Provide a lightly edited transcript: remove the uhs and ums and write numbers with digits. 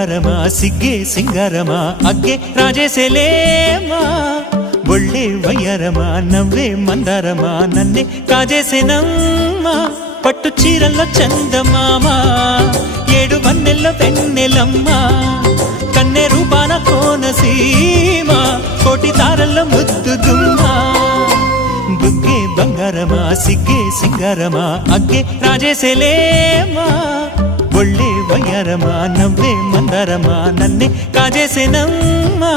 బంగారమా సిగ్గే సింగారమా అగ్గే రాజేసేలేమా ఒళ్ళే వయ్యారమా నవ్వే మందారమా నన్నే కాజేసేనమ్మా పట్టు చీరల్లో చందమామా ఏడు వన్నెల్లో వెన్నెలమ్మా కన్నె రూపాన కోనసీమ కోటి తారల్లో ముద్దుదుమ్మా బుగ్గే బంగారమా సిగ్గే సింగారమా అగ్గే రాజేసేలేమా ఒళ్ళే వయ్యారమా నవ్వే మందారమా నన్నే కాజేసేనమ్మా